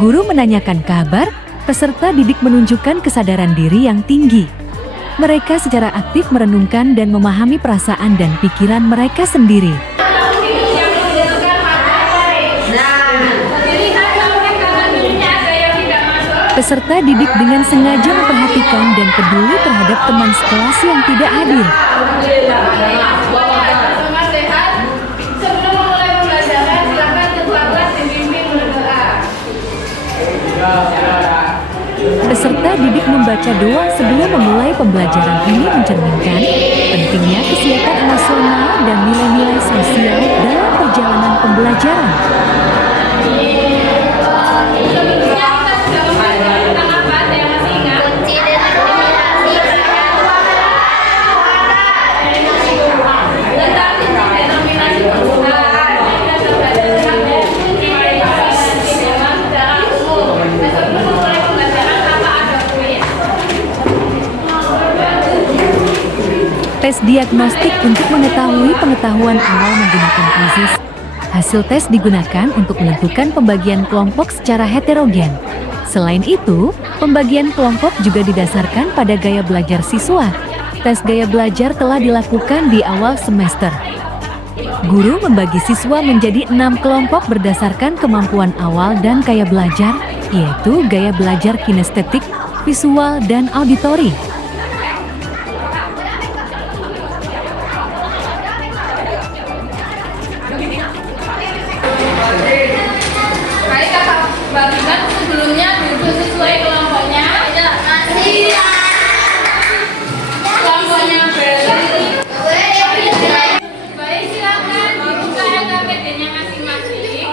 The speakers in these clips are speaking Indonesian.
Guru menanyakan kabar, peserta didik menunjukkan kesadaran diri yang tinggi. Mereka secara aktif merenungkan dan memahami perasaan dan pikiran mereka sendiri. Peserta didik dengan sengaja memperhatikan dan peduli terhadap teman sekelas yang tidak hadir. Peserta didik membaca doa sebelum memulai pembelajaran ini mencerminkan pentingnya kesiapan emosional dan nilai-nilai sosial dalam perjalanan pembelajaran. Tes diagnostik untuk mengetahui pengetahuan awal menggunakan quizzes. Hasil tes digunakan untuk menentukan pembagian kelompok secara heterogen. Selain itu, pembagian kelompok juga didasarkan pada gaya belajar siswa. Tes gaya belajar telah dilakukan di awal semester. Guru membagi siswa menjadi 6 kelompok berdasarkan kemampuan awal dan gaya belajar, yaitu gaya belajar kinestetik, visual, dan auditori. Baik, kakak bagikan sebelumnya duduk sesuai kelompoknya. Masih. Kelompoknya berdiri. Baik, silakan dibuka LKPD-nya masing-masing.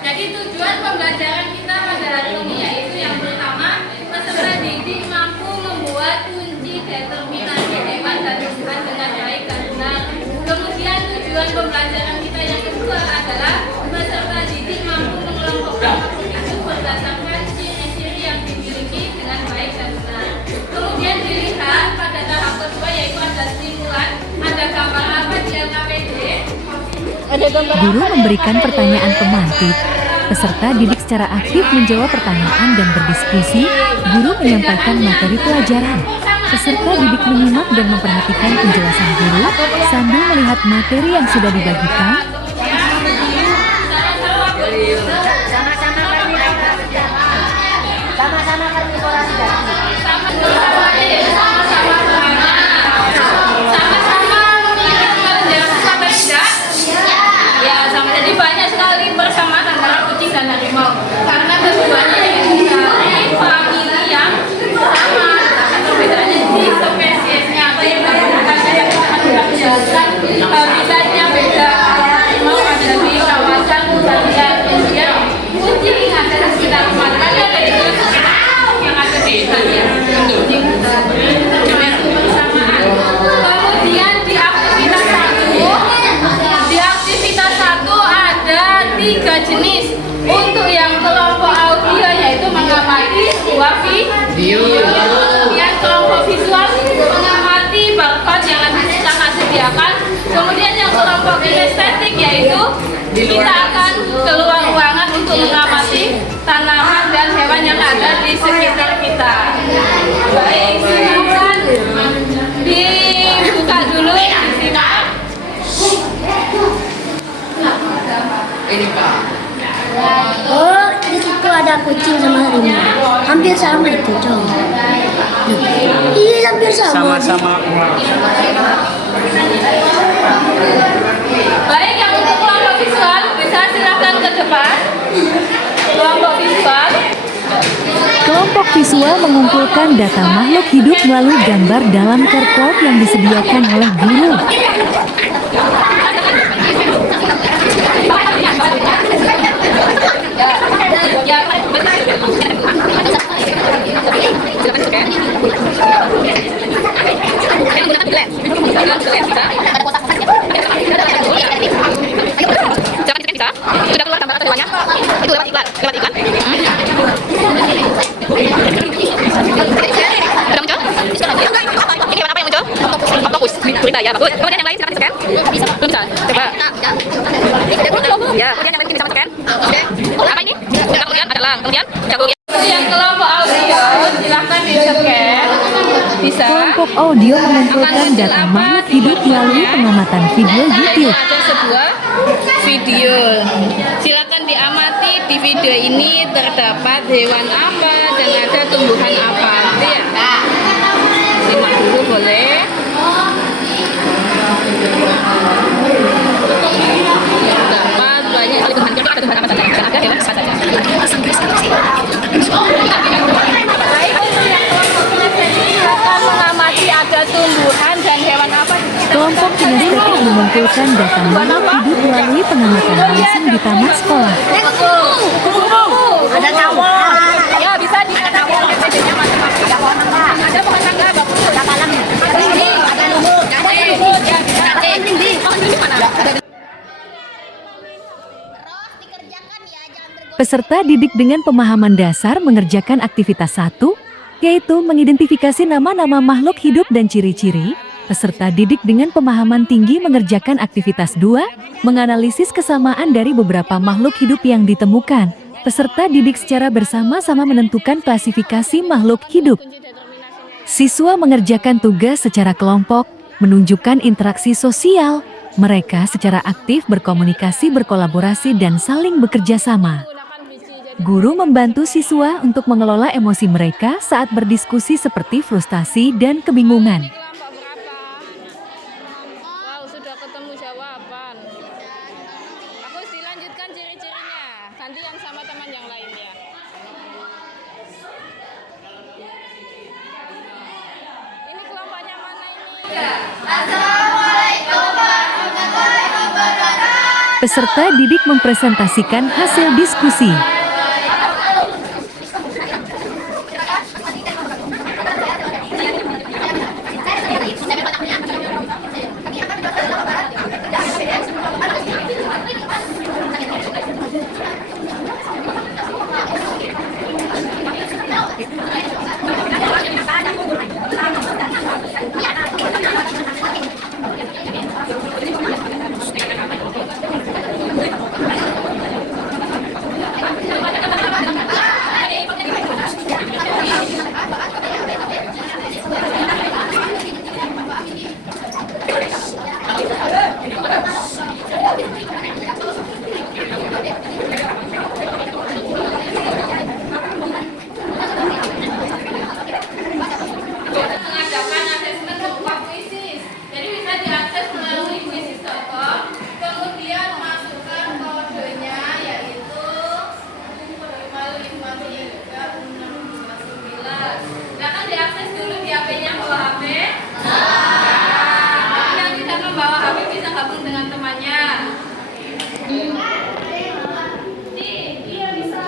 Jadi tujuan pembelajaran kita pada hari ini yaitu yang pertama, peserta didik mampu membuat kunci determinasi hewan dan tumbuhan dengan baik dan benar. Kemudian tujuan pembelajaran kita yang kedua adalah peserta didik mampu mengelompokkan makhluk itu berdasarkan ciri-ciri yang dimiliki dengan baik dan benar. Kemudian dilihat pada tahap kedua yaitu ada stimulan, ada gambar apa di LKPD? Guru memberikan pertanyaan pemantik. Peserta didik secara aktif menjawab pertanyaan dan berdiskusi. Guru menyampaikan materi pelajaran. Peserta didik menyimak dan memperhatikan penjelasan guru sambil melihat materi yang sudah dibagikan. Jadi banyak sekali persamaan antara kucing dan harimau karena keduanya dari famili yang sama, tapi perbedaannya di spesiesnya atau yang habitatnya beda. Harimau ada di kawasan hutan, kemudian kucing ada di sekitar rumah, ada di yang ada di hutannya. Kucing persamaan. Kemudian di aktivitas satu ada 3 jenis. Untuk yang kelompok audio yaitu mengamati sebuah video. Kemudian kelompok visual mengamati barcode yang sangat sediakan. Kemudian yang kelompok kinestetik yaitu kita akan keluar ruangan untuk mengamati tanaman dan hewan yang ada di sekitar kita. Baik, silakan dibuka dulu di sini. Ini Pak. Oh, di situ ada kucing sama harimau. Hampir sama itu, Cong. Iya, hampir sama. Sama-sama. Baik, yang untuk kelompok visual bisa silakan ke depan. Kelompok visual. Kelompok visual mengumpulkan data makhluk hidup melalui gambar dalam kertas yang disediakan oleh guru. Sudah keluar gambar atau hewannya? Itu lewat iklan. Sudah muncul? Ini hewan apa yang muncul? Octopus. Berita ya, bagus. Kemudian yang lain silakan scan. Belum bisa. Coba. Ya, kemudian yang lain bisa scan. Apa ini? kemudian adalah kemudian jagung. Yang kelompok audio silahkan di-scan. Bisa. Kelompok audio mengumpulkan data makhluk hidup melalui pengamatan video YouTube. Ada sebuah video. Silakan diamati di video ini terdapat hewan apa dan ada tumbuhan apa. Ya. Simak dulu boleh. Terdapat banyak tumbuhan. Jadi ada tumbuhan apa saja? Dan ada hewan apa saja? Silakan mengamati ada tumbuhan dan hewan apa. Kelompok kinestetik mengumpulkan data makhluk hidup melalui pengamatan langsung di taman sekolah. Ada tawon. Ya bisa di ada tawon. Ada pohon mangga, bagus. Ada palang. Ada ini, ada lumut, ada lumut. Ya bisa. Ada tinggi. Oh ini mana? Peserta didik dengan pemahaman dasar mengerjakan aktivitas 1, yaitu mengidentifikasi nama-nama makhluk hidup dan ciri-ciri. Peserta didik dengan pemahaman tinggi mengerjakan aktivitas 2, menganalisis kesamaan dari beberapa makhluk hidup yang ditemukan. Peserta didik secara bersama-sama menentukan klasifikasi makhluk hidup. Siswa mengerjakan tugas secara kelompok, menunjukkan interaksi sosial. Mereka secara aktif berkomunikasi, berkolaborasi, dan saling bekerja sama. Guru membantu siswa untuk mengelola emosi mereka saat berdiskusi seperti frustasi dan kebingungan. Wow, sudah ketemu jawaban. Aku dilanjutkan ciri-cirinya. Nanti yang sama teman yang lainnya. Ini kelompoknya mana ini? Assalamualaikum warahmatullahi wabarakatuh. Peserta didik mempresentasikan hasil diskusi. Mengadakan asesmen berupa kuisis. Jadi bisa diakses melalui kuisis.com. Kemudian masukkan kodenya yaitu 5533659. Silakan diakses dulu di HP-nya, bawa HP. Nah, yang tidak membawa HP bisa gabung dengan temannya. Iya bisa.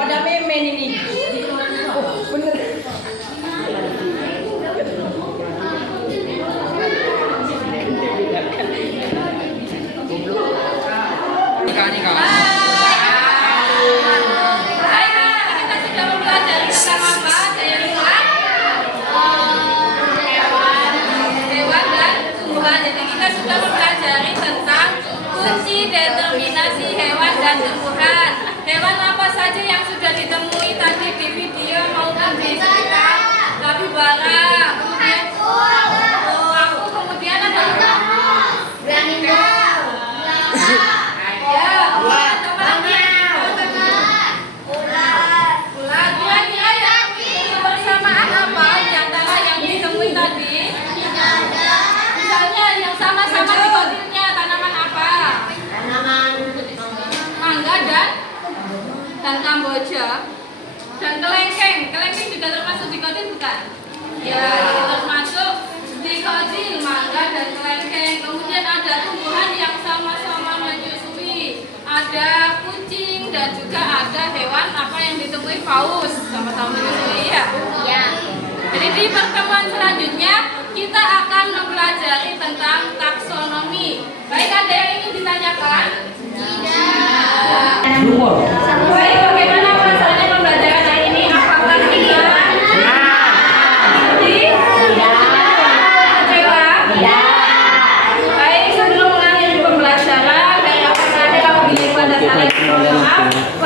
Ada memen ini. Oh, bener. Kita sudah mempelajari tentang apa? Daya ingat, hewan dan tumbuhan. Jadi kita sudah mempelajari tentang kunci determinasi hewan dan tumbuhan. Hewan apa saja yang sudah ditemui tadi di video maupun di sekitar kapibara. Kemudian aku, kemudian ada kebersamaan apa di antara yang ditemui tadi? Misalnya yang sama-sama di kotilnya tanaman apa? Mangga dan Kamboja dan kelengkeng. Kelengkeng juga termasuk di kotil bukan? Ya, termasuk di kotil mangga dan kelengkeng. Kemudian ada tumbuhan yang sama-sama menyusui. Ada kucing dan juga ada hewan apa yang ditemui paus sama-sama menyusui ya. Ya. Jadi di pertemuan selanjutnya kita akan mempelajari tentang taksonomi. Baik, ada yang ingin ditanyakan? Tidak. Baik, bagaimana perasaannya pembelajaran hari ini? Apakah ringan? wabarakatuh.